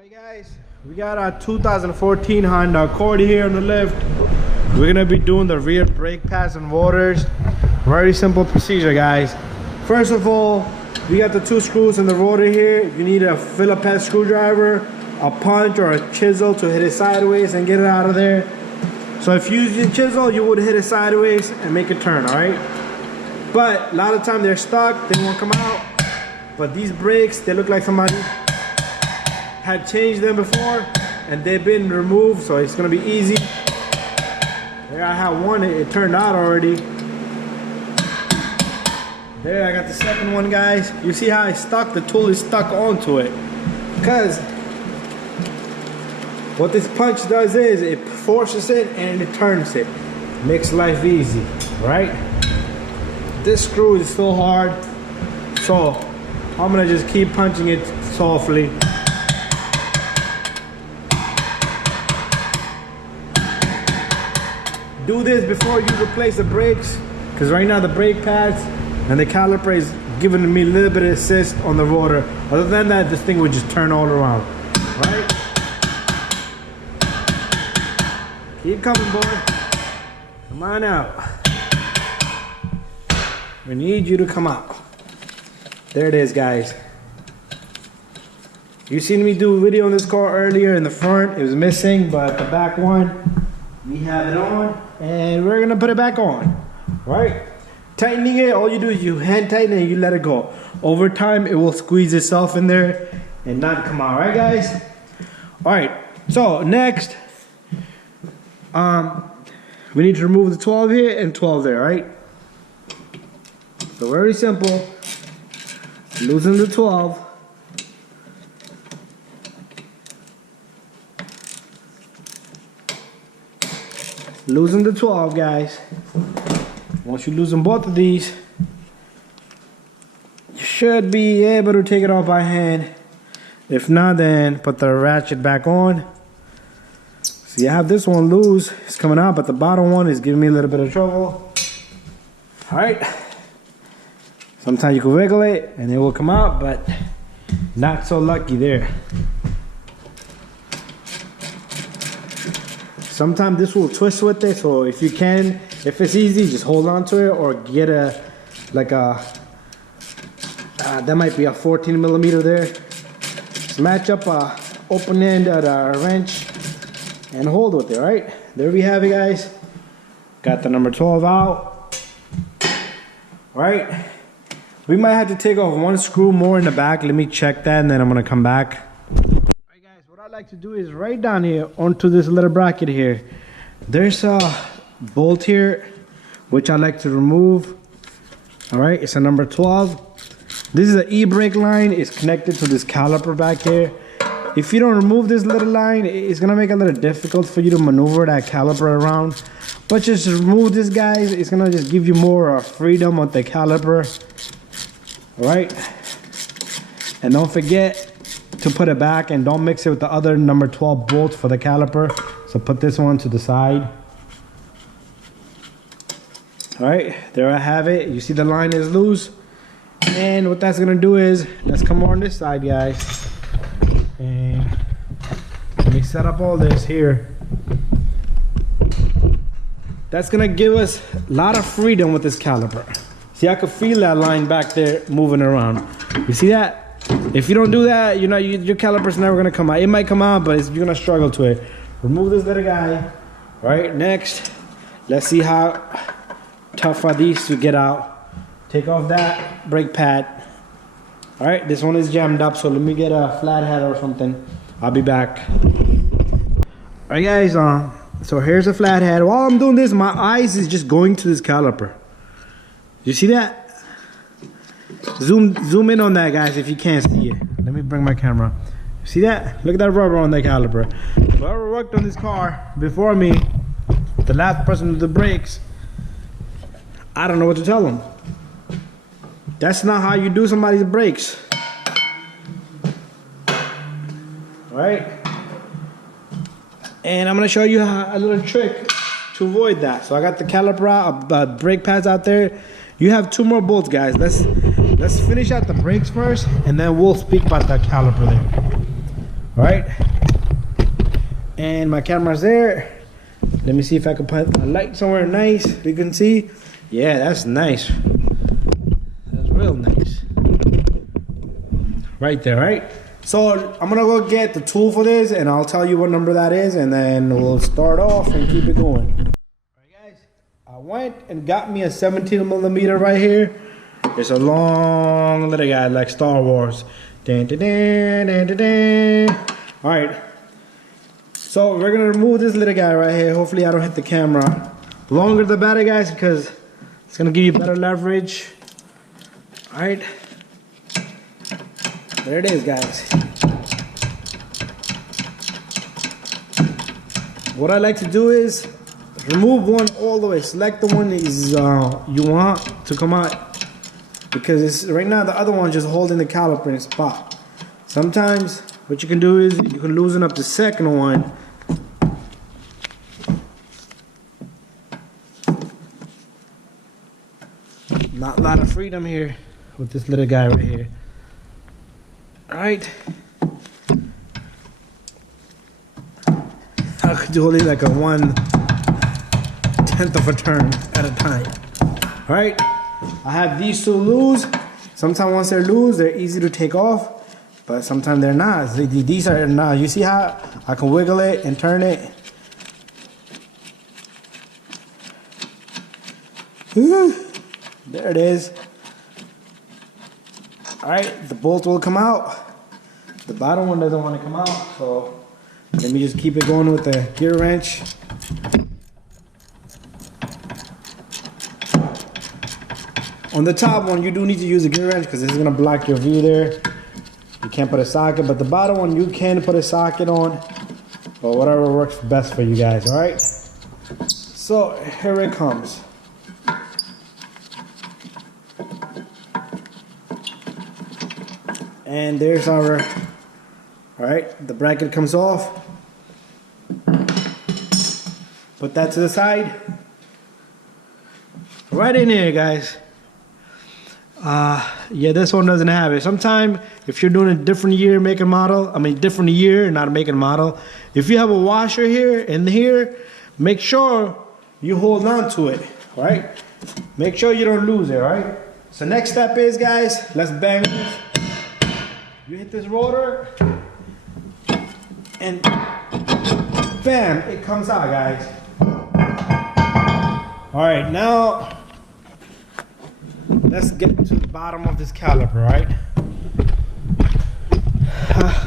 Alright guys, we got our 2014 Honda Accord here on the lift. We're gonna be doing the rear brake pads and rotors. Very simple procedure, guys. First of all, we got the two screws in the rotor here. You need a Phillips head screwdriver, a punch or a chisel to hit it sideways and get it out of there. So if you use your chisel, you would hit it sideways and make it turn, alright? But a lot of times they're stuck, they won't come out. But these brakes, they look like somebody had changed them before and they've been removed, so it's gonna be easy. There I have one, it turned out already. There I got the second one, guys. You see how it's stuck? The tool is stuck onto it. Because what this punch does is it forces it and it turns it. Makes life easy, right? This screw is so hard, so I'm gonna just keep punching it softly. Do this before you replace the brakes, because right now the brake pads and the caliper is giving me a little bit of assist on the rotor. Other than that, this thing would just turn all around, right? Keep coming, boy. Come on out. We need you to come out. There it is, guys. You seen me do a video on this car earlier in the front. It was missing, but the back one, we have it on, and we're gonna put it back on, right? Tightening it, all you do is you hand tighten it and you let it go. Over time, it will squeeze itself in there and not come out, right, guys? All right, so next, we need to remove the 12 here and 12 there, right? So very simple. Loosen the 12. Loosen the 12, guys. Once you loosen both of these, you should be able to take it off by hand. If not, then put the ratchet back on. So you have this one loose, it's coming out, but the bottom one is giving me a little bit of trouble. All right. Sometimes you can wiggle it and it will come out, but not so lucky there. Sometimes this will twist with it, so if you can, if it's easy, just hold on to it or get a, like a, that might be a 14 millimeter there. Just match up a open end at a wrench and hold with it, right? There we have it, guys. Got the number 12 out. All right. We might have to take off one screw more in the back. Let me check that and then I'm gonna come back. Alright guys, what I like to do is right down here onto this little bracket here. There's a bolt here, which I like to remove. Alright, it's a number 12. This is an e-brake line. It's connected to this caliper back here. If you don't remove this little line, it's gonna make it a little difficult for you to maneuver that caliper around. But just remove this, guys. It's gonna just give you more freedom on the caliper. Alright, and don't forget to put it back and don't mix it with the other number 12 bolts for the caliper. So put this one to the side. Alright, there I have it. You see the line is loose. And what that's gonna do is, let's come on this side, guys. And let me set up all this here. That's gonna give us a lot of freedom with this caliper. See, I could feel that line back there moving around. You see that? If you don't do that, your caliper's never gonna come out. It might come out, but you're gonna struggle to it. Remove this little guy. All right, next, let's see how tough are these to get out. Take off that brake pad. All right, this one is jammed up, so let me get a flathead or something. I'll be back. All right, guys, so here's a flathead. While I'm doing this, my eyes is just going to this caliper. You see that? Zoom in on that, guys, if you can't see it. Let me bring my camera. See that? Look at that rubber on the caliper. Whoever worked on this car before me, the last person with the brakes, I don't know what to tell them. That's not how you do somebody's brakes. Right? And I'm gonna show you a little trick to avoid that. So I got the caliper out, brake pads out there. You have two more bolts, guys. Let's finish out the brakes first, and then we'll speak about that caliper there. All right, and my camera's there. Let me see if I can put a light somewhere nice you can see. Yeah, that's nice. That's real nice. Right there, right? So I'm gonna go get the tool for this and I'll tell you what number that is and then we'll start off and keep it going. Alright guys, I went and got me a 17mm right here. It's a long little guy like Star Wars. Dun, dun, dun, dun, dun, dun. Alright. So we're gonna remove this little guy right here. Hopefully I don't hit the camera. Longer the better guys because it's gonna give you better leverage. Alright. There it is guys. What I like to do is remove one all the way. Select the one is you want to come out because it's, right now the other one's just holding the caliper in its spot. Sometimes what you can do is you can loosen up the second one. Not a lot of freedom here with this little guy right here. Alright. I could do only like a 1/10 of a turn at a time. Alright. I have these two loose. Sometimes once they're loose, they're easy to take off. But sometimes they're not. These are not. You see how I can wiggle it and turn it? Whew. There it is. Alright, the bolt will come out. The bottom one doesn't want to come out, so let me just keep it going with the gear wrench. On the top one, you do need to use a gear wrench because this is going to block your view there. You can't put a socket, but the bottom one you can put a socket on, or whatever works best for you guys, alright? So, here it comes. And there's our, alright, the bracket comes off. Put that to the side. Right in here, guys. Yeah, this one doesn't have it. Sometime if you're doing a different year, make and model, different year, not a make and model. If you have a washer here and here, make sure you hold on to it, alright? Make sure you don't lose it, alright? So next step is, guys, let's bang this. You hit this rotor, and bam, it comes out, guys. All right, now let's get to the bottom of this caliper, right?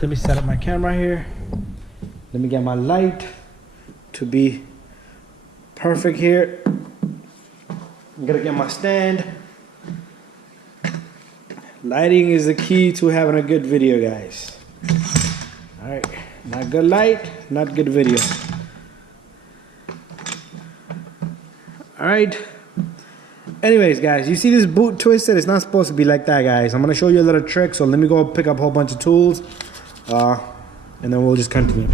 Let me set up my camera here. Let me get my light to be perfect here. I'm gonna get my stand. Lighting is the key to having a good video, guys. Alright, not good light, not good video. Alright. Anyways, guys, you see this boot twisted? It's not supposed to be like that, guys. I'm going to show you a little trick, so let me go pick up a whole bunch of tools. And then we'll just continue.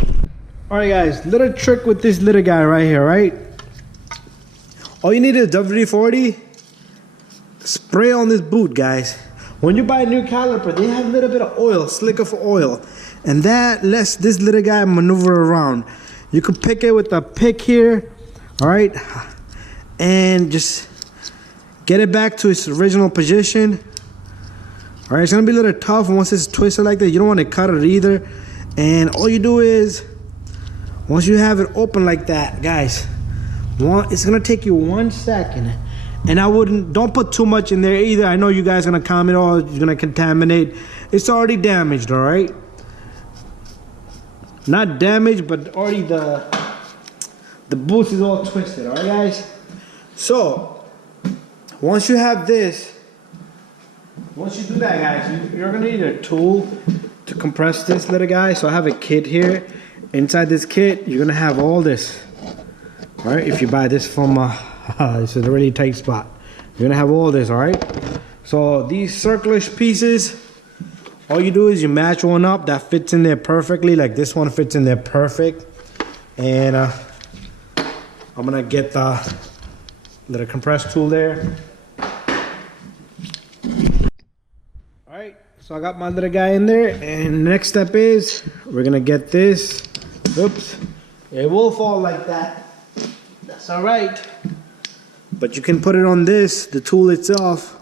Alright, guys, little trick with this little guy right here, right? All you need is WD-40. Spray on this boot, guys. When you buy a new caliper, they have a little bit of oil, slicker for oil. And that lets this little guy maneuver around. You can pick it with a pick here, all right? And just get it back to its original position. All right, it's gonna be a little tough once it's twisted like that. You don't wanna cut it either. And all you do is, once you have it open like that, guys, it's gonna take you 1 second. And don't put too much in there either. I know you guys are gonna comment, oh, it's gonna contaminate. It's already damaged, all right? Not damaged, but already the boot is all twisted, all right, guys? So, once you have this, once you do that, guys, you're gonna need a tool to compress this little guy. So I have a kit here. Inside this kit, you're gonna have all this, all right? If you buy this from it's a really tight spot. You're gonna have all this, all right? So these circular pieces, all you do is you match one up that fits in there perfectly. Like this one fits in there perfect. And I'm gonna get the little compressed tool there. All right, So I got my little guy in there, and the next step is we're gonna get this. Oops, it will fall like that. That's all right. But you can put it on this, the tool itself,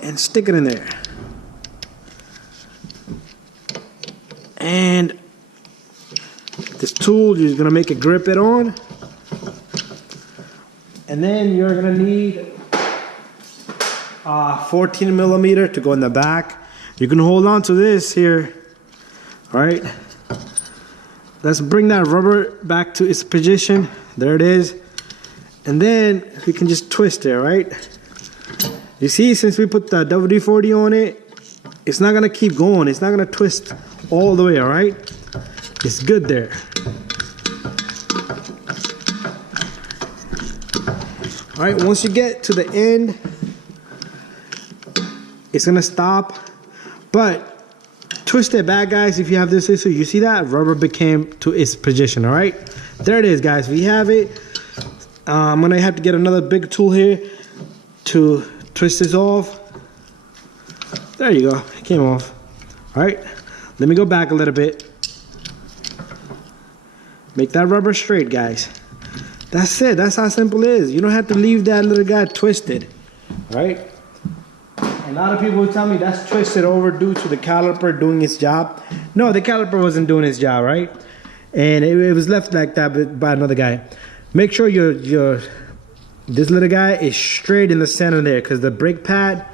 and stick it in there. And this tool, you're gonna make it grip it on. And then you're gonna need 14 millimeter to go in the back. You can hold on to this here. All right. Let's bring that rubber back to its position. There it is. And then we can just twist it, right? You see, since we put the WD-40 on it, it's not gonna keep going. It's not gonna twist all the way, all right? It's good there. All right, once you get to the end, it's gonna stop, but twist it back, guys. If you have this issue, you see that rubber became to its position. All right, there it is, guys. We have it. I'm gonna have to get another big tool here to twist this off. There you go, it came off. All right, let me go back a little bit. Make that rubber straight, guys. That's it. That's how simple it is. You don't have to leave that little guy twisted. All right. A lot of people will tell me that's twisted over due to the caliper doing its job. No, the caliper wasn't doing its job, right? And it was left like that by another guy. Make sure this little guy is straight in the center there, because the brake pad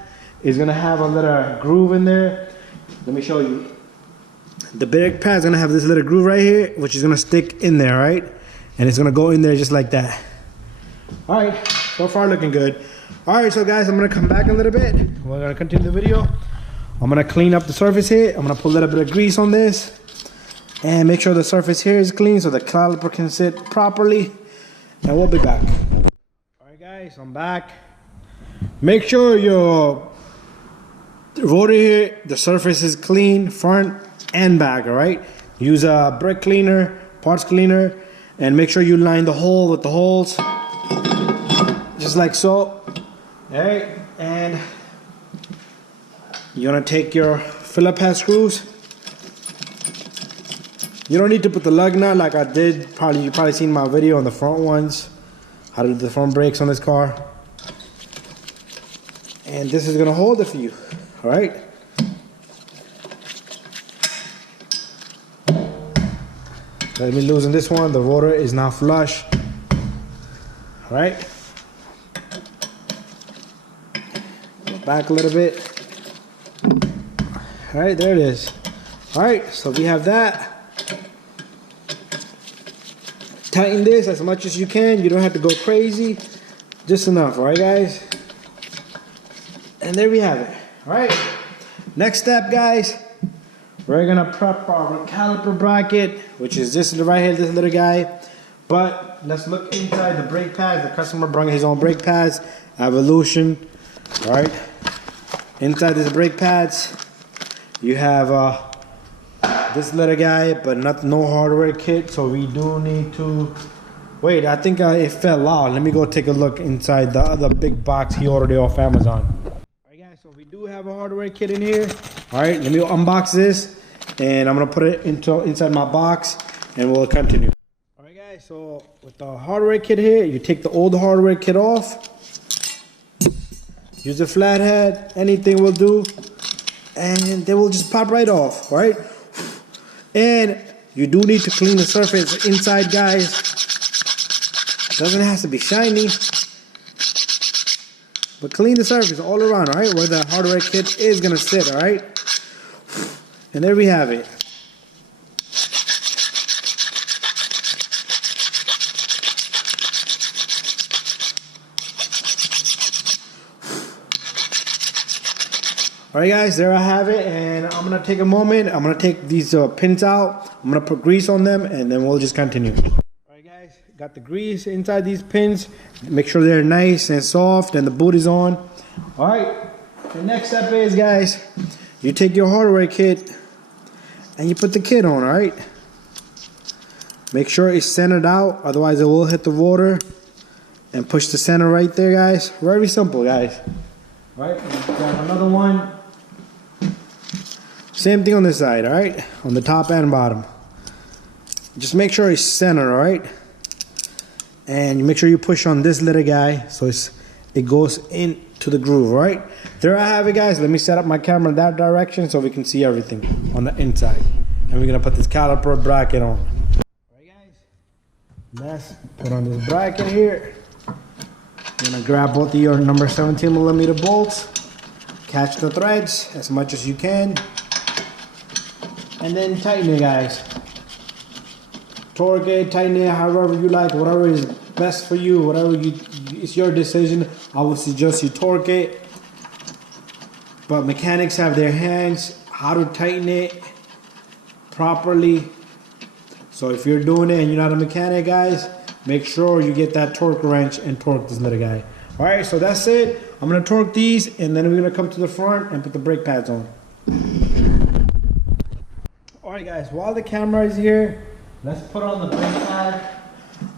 is gonna have a little groove in there. Let me show you. The brake pad is gonna have this little groove right here, which is gonna stick in there, right? And it's gonna go in there just like that. All right, so far looking good. All right, so guys, I'm gonna come back a little bit. We're gonna continue the video. I'm gonna clean up the surface here. I'm gonna put a little bit of grease on this and make sure the surface here is clean so the caliper can sit properly. And we'll be back. All right, guys, I'm back. Make sure your rotor here, the surface is clean, front and back, all right? Use a brake cleaner, parts cleaner, and make sure you line the hole with the holes, just like so. All right, and you're gonna take your Phillips head screws. You don't need to put the lug nut like I did. You probably seen my video on the front ones, how to do the front brakes on this car. And this is gonna hold it for you, all right? Let me loosen this one. The rotor is now flush, all right? Back a little bit. All right, there it is. All right, so we have that. Tighten this as much as you can. You don't have to go crazy. Just enough, all right, guys? And there we have it. All right, next step, guys. We're gonna prep our caliper bracket, which is this right here, this little guy. But let's look inside the brake pads. The customer brought his own brake pads, Evolution, all right? Inside these brake pads, you have this little guy, but no hardware kit, so we do need to wait. I think it fell out. Let me go take a look inside the other big box he ordered it off Amazon. All right, guys, so we do have a hardware kit in here. All right, let me unbox this, and I'm gonna put it inside my box, and we'll continue. All right, guys, so with the hardware kit here, you take the old hardware kit off. Use a flathead, anything will do, and they will just pop right off, right? And you do need to clean the surface inside, guys. Doesn't have to be shiny, but clean the surface all around, all right? Where the hardware kit is gonna sit, all right? And there we have it. Alright, guys, there I have it, and I'm gonna take a moment. I'm gonna take these pins out. I'm gonna put grease on them, and then we'll just continue. Alright, guys, got the grease inside these pins. Make sure they're nice and soft and the boot is on. Alright, the next step is, guys, you take your hardware kit and you put the kit on, alright? Make sure it's centered out, otherwise it will hit the rotor. And push the center right there, guys. Very simple, guys. All right, grab another one. Same thing on this side, all right? On the top and bottom. Just make sure it's center, all right? And you make sure you push on this little guy so it goes into the groove, all right? There I have it, guys. Let me set up my camera in that direction so we can see everything on the inside. And we're gonna put this caliper bracket on. All right, guys. Let's put on this bracket here. You're gonna grab both of your number 17mm bolts, catch the threads as much as you can, and then tighten it, guys. Torque it, tighten it however you like, whatever is best for you, it's your decision. I would suggest you torque it, but mechanics have their hands how to tighten it properly. So if you're doing it and you're not a mechanic, guys, make sure you get that torque wrench and torque this little guy. All right, so that's it. I'm gonna torque these, and then we're gonna come to the front and put the brake pads on. All right, guys, while the camera is here, let's put on the brake pad.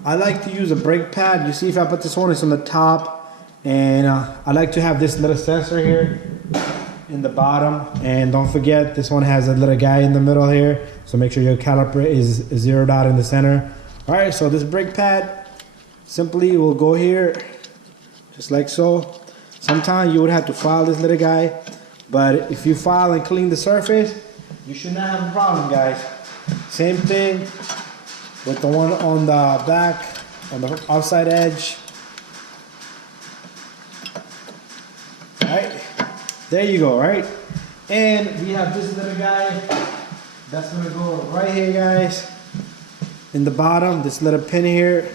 I like to use a brake pad. You see, if I put this on, it's on the top, and I like to have this little sensor here in the bottom. And don't forget, this one has a little guy in the middle here, so make sure your caliper is zeroed out in the center. All right, so this brake pad simply will go here, just like so. Sometimes you would have to file this little guy, but if you file and clean the surface, you should not have a problem, guys. Same thing with the one on the back, on the outside edge. All right, there you go, right? And we have this little guy that's gonna go right here, guys, in the bottom, this little pin here.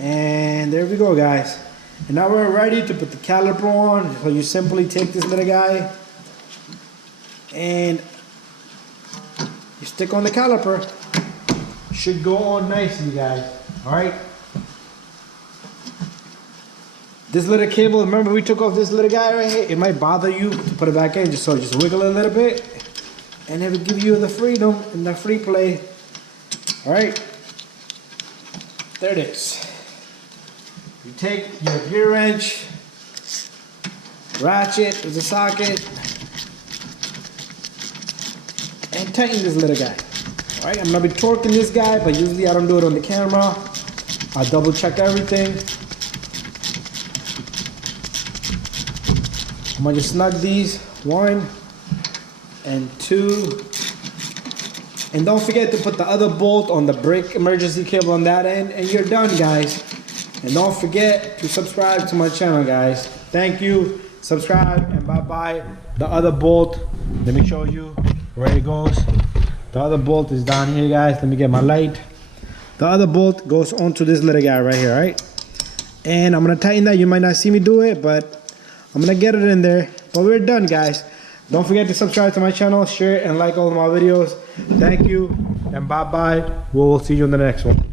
And there we go, guys. And now we're ready to put the caliper on. So you simply take this little guy and you stick on the caliper. Should go on nicely, guys. All right. This little cable, remember we took off this little guy right here? It might bother you to put it back in, just wiggle it a little bit, and it will give you the freedom and the free play. All right. There it is. You take your gear wrench, ratchet with the socket, and tighten this little guy. All right, I'm gonna be torquing this guy, but usually I don't do it on the camera. I double check everything. I'm gonna just snug these, 1 and 2. And don't forget to put the other bolt on the brake emergency cable on that end, and you're done, guys. And don't forget to subscribe to my channel, guys. Thank you. Subscribe and bye-bye. The other bolt, let me show you where it goes. The other bolt is down here, guys. Let me get my light. The other bolt goes onto this little guy right here, right? And I'm gonna tighten that. You might not see me do it, but I'm gonna get it in there. But we're done, guys. Don't forget to subscribe to my channel, share and like all of my videos. Thank you and bye-bye. We'll see you in the next one.